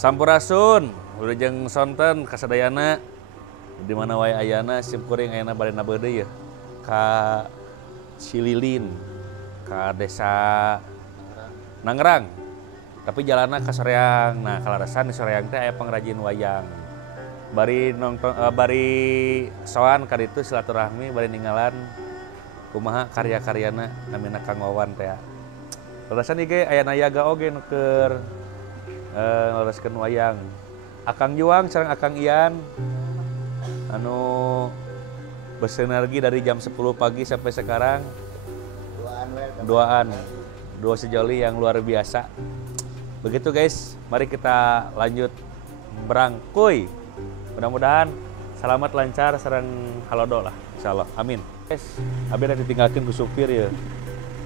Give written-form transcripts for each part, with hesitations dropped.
Sampurasun, urang sonten kasadayana di mana wae ayana simkuring ayana balena beudeuy ya ka Cililin ka desa Nangrang tapi jalanna ka Soreang. Nah kalarasan di Soreang teh aya pengrajin wayang bari nonton bari soan ka ditu silaturahmi bari ninggalan kumaha karya-karyana namina Kang Wawan teh. Kalarasan ieu ge aya nayaga oge nu keur ngoleskeun wayang. Akang Juang sareng Akang Ian anu bersinergi dari jam 10 pagi sampai sekarang dua sejoli yang luar biasa. Begitu guys, mari kita lanjut berangkuy. Mudah-mudahan selamat lancar sareng halodo lah insyaallah. Amin. Guys, abi rek ditinggalkeun ku supir ya.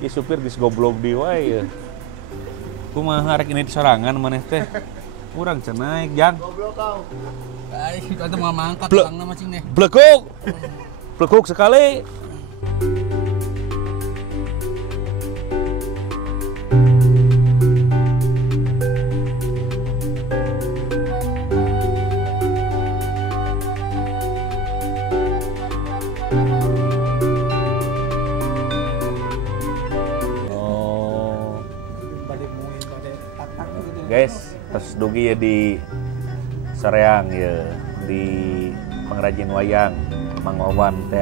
Ieu supir geus goblok di wae ya. Kumaha rek ini disorangan maneh teh. Urang can naik, Jang. Goblok kau. Ai, itu mau mangkat orangna macing deh. Blekuk. Blekuk sekali. Guys, terus dugi ya di Soreang ya, di pengrajin wayang Mang Wawan teh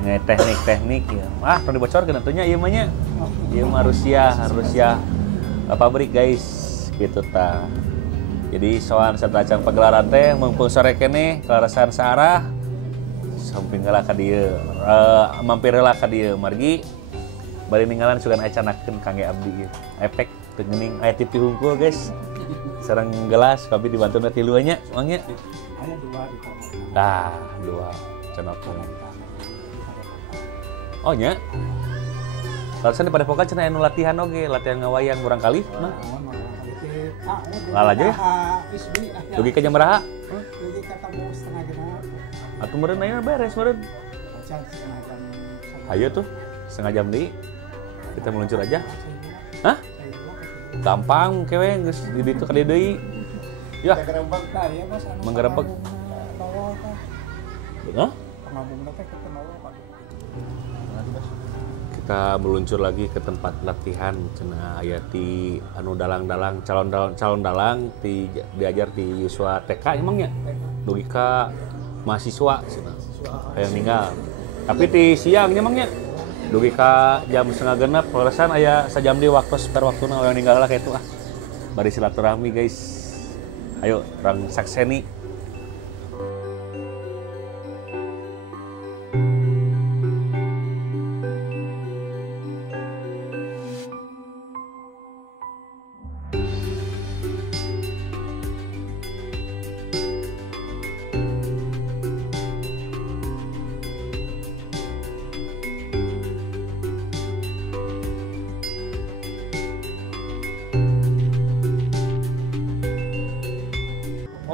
nge teknik ya. Ah, tadi dibocorkeun tentunya ieu mah nya. Ieu mah Rusia pabrik guys gitu ta. Jadi soan satacang pagelaran teh mumpung sore keneh kelarasan saarah samping heula ka dieu. Mampir heula ka dieu margi bari ninggalan sugan acanakeun kangge abdi ieu. Efek teuning aya TV hungkul guys. Sareng gelas kami dibantuna tilu nya, mangnya. Aya 2 di kamar. Tah, 2 cenah kumaha. Oh nya. Harusnya di Padepokan cenah anu latihan oge, latihan ngawayang urang kali mah. Lala aja ya. Dugi ka jam baraha? Dugi ka tamu setengah jam. Atuh meureun aya beres meureun. Ayo tuh, setengah jam deui. Kita meluncur aja. Hah? Gampang kewe geus di ditu ka deui. Ya. Menggerebek. Hah? Kita meluncur lagi ke tempat latihan cenah aya ti anu dalang-dalang calon dalang diajar di Yuswa TK emangnya dugi ka mahasiswa cenah hayang ninggal. Tapi ti siangnya emangnya dugi ka jam 8:30 peleresan aya sajam di waktu spare waktuna yang ninggal lah kayak itu ah. Bari silaturahmi guys. Ayo orang sakseni.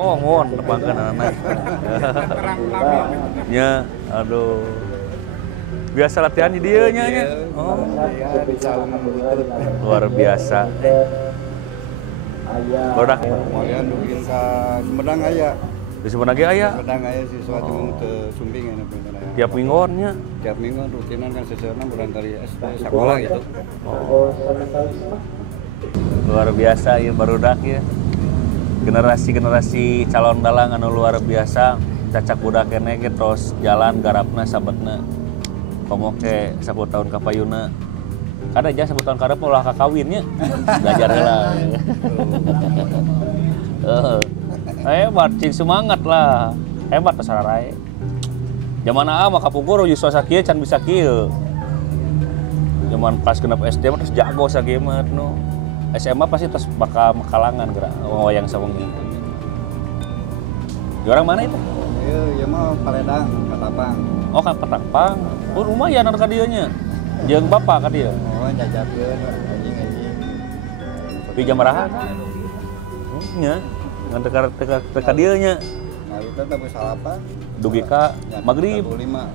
Oh, ngon nebangkeun anak. Nya, aduh. Biasa latihan di dieu nya nya. Oh, luar biasa. Bodak. Kemudian dugi ka Sumedang aya. Di Sumedang ge aya. Sumedang aya siswa jeung teu sumbing aya bener. Tiap mingguan nya. Tiap minggu rutinan kan seseurna urang dari SD sekolah gitu. Oh. Luar biasa ieu barudak ya. Generasi calon dalang anu luar biasa cacak budak keneh ge terus jalan garapna sabetna komo ke 10 tahun ka payuna kada aja 10 tahun ka hareup ulah kakawin nya belajar heula hebat cing semangat lah hebat sararae zaman AA mah kapungkur Yuswa sakieu can bisa kieu zaman pas genep SD mah terus jago sakieu mah nu SMA pasti terus bakal makalangan gerak wayang sawengi. Di orang mana itu? Iya mah Paledang, Katapang. Oh kan Petapang. Oh lumayan harga dia nya. Jeung bapak ka dia. Oh jajakeun anjing. Tapi jam baraha? Nya. Ngan teka dia nya. Nah itu tapi salapan. Dugi ka magrib. 35.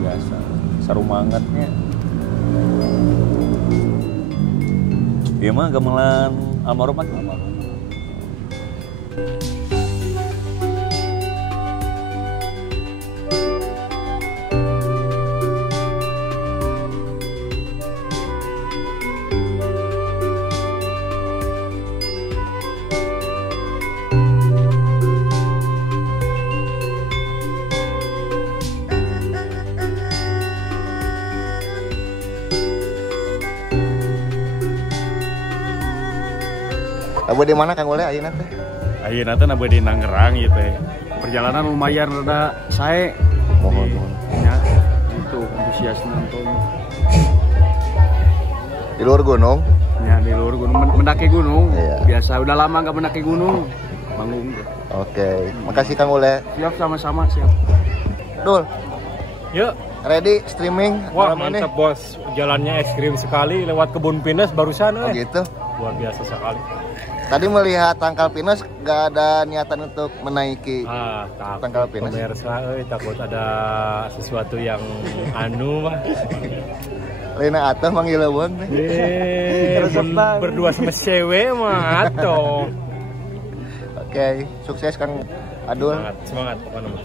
Biasa. Sarumangatnya. Ieu mah gamelan almarhum kan? Abu di mana Kang Ule ayeuna teh? Ayeuna teh nabe di Nanggerang ieu teh. Perjalanan lumayan rada sae. Mohon. Ya, itu antusias nonton. Di luar gunung. Ya di luar gunung mendaki gunung. Iya. Biasa udah lama enggak mendaki gunung. Bangun. Oke, makasih Kang Ule. Siap sama-sama, siap. Dul, Yuk. ready streaming Wah, malam ini? mantap bos. Jalannya ekstrim sekali lewat kebun pinus barusan Oh gitu. Luar biasa sekali. Tadi melihat tangkal pinus gak ada niatan untuk menaiki tangkal pinus. Pemirsa, takut ada sesuatu yang anu mah. Lina atuh manggil leuweung teh. Berdua sama cewek mah atuh. Oke, sukses Kang Adul. Semangat pokoknya mah.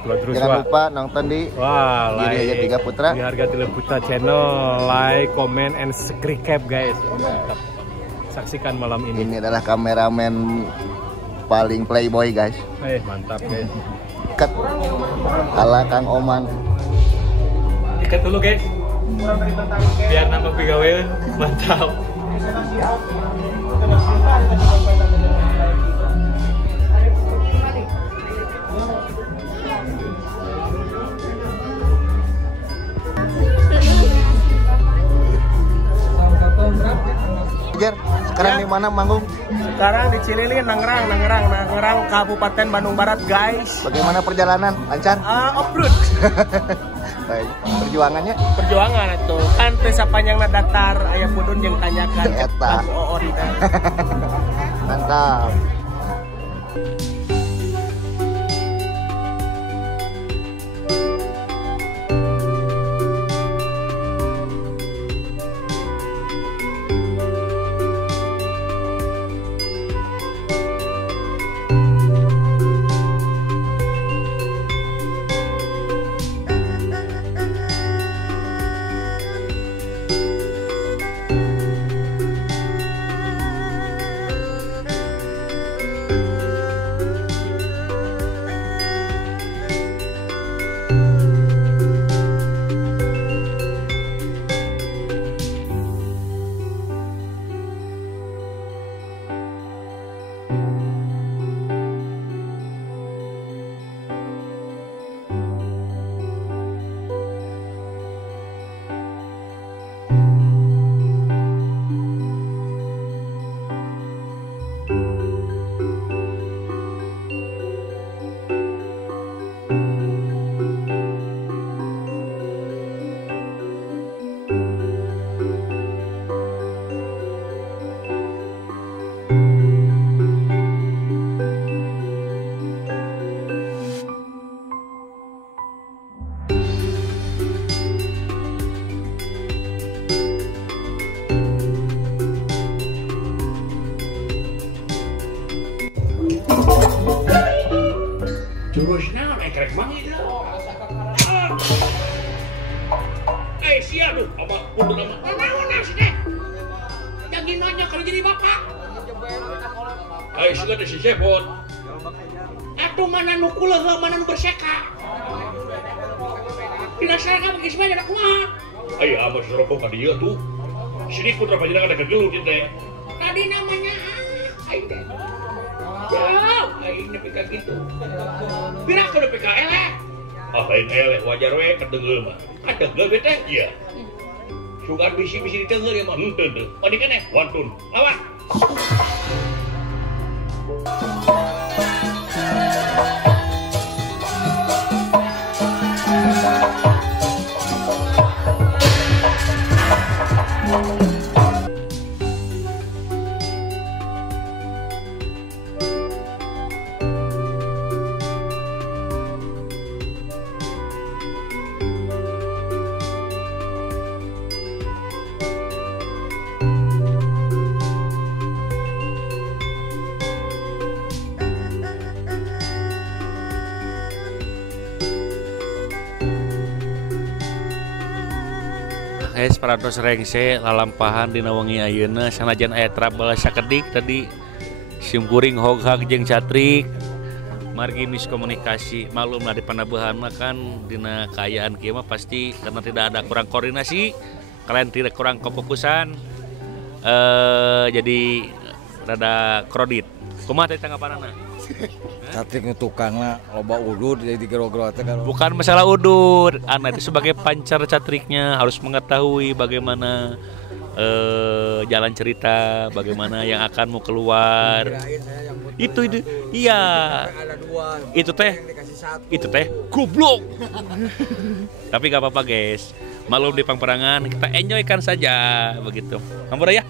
Upload terus Jangan Wak. lupa nonton di Wah, Giri Aja Tiga Putra. Di Harga Tiga Putra channel, like, comment, and subscribe guys. Mantap. Saksikan malam ini. Ini adalah kameramen paling playboy guys. Mantap guys. Ikat ala Kang Oman. Ikat dulu guys. Biar nambah pegawai. Mantap. Jer, sekarang di mana manggung? Sekarang di Cililin, Nanggerang, Kabupaten Bandung Barat, guys. Bagaimana perjalanan? Lancar? Off-road. Baik. Perjuangannya? Perjuangan itu kan tesa panjangna datar aya pudun yang tanyakan Eta. lagu Oon teh. Mantap. Jurusnya ekrek banget itu. Sia aduh, apa kudu nama? Naon sih teh? Jangan nanya kalau jadi bapak. Sia teh si Jebot. Atuh mana nu kuleha, mana nu berseka. Dinasarkan bagi semuanya ada kuat. Ayo amat serokok ka dieu tuh. Sini putra panjenengan ada kegelut teh. Tadi namanya aing teh. Jauh, aing nepi ka kitu. Pira kudu nepi ka eleh. Lain eleh wajar we kedengeul mah. Kedengeul we teh ieu. Sugan bisi-bisi ditengeul ya mah henteu teu. Padi keneh wantun. Lawan. Parados rengse lalampahan dina wengi ayeuna sanajan aya trouble sakedik tadi simkuring hoghag jeung catrik margi miskomunikasi malum lah di panabehan mah kan dina kaayaan kieu mah pasti karena tidak ada kurang koordinasi kalian tidak kurang kefokusan jadi rada kredit kumaha teh tanggapanana Catrik tukangna loba udud jadi gero-gero teh kan. bukan masalah udud Anda itu sebagai pancar catriknya harus mengetahui bagaimana jalan cerita bagaimana yang akan mau keluar itu iya itu teh goblok tapi gak apa-apa guys malum di pangperangan kita enjoykan saja begitu kamu ya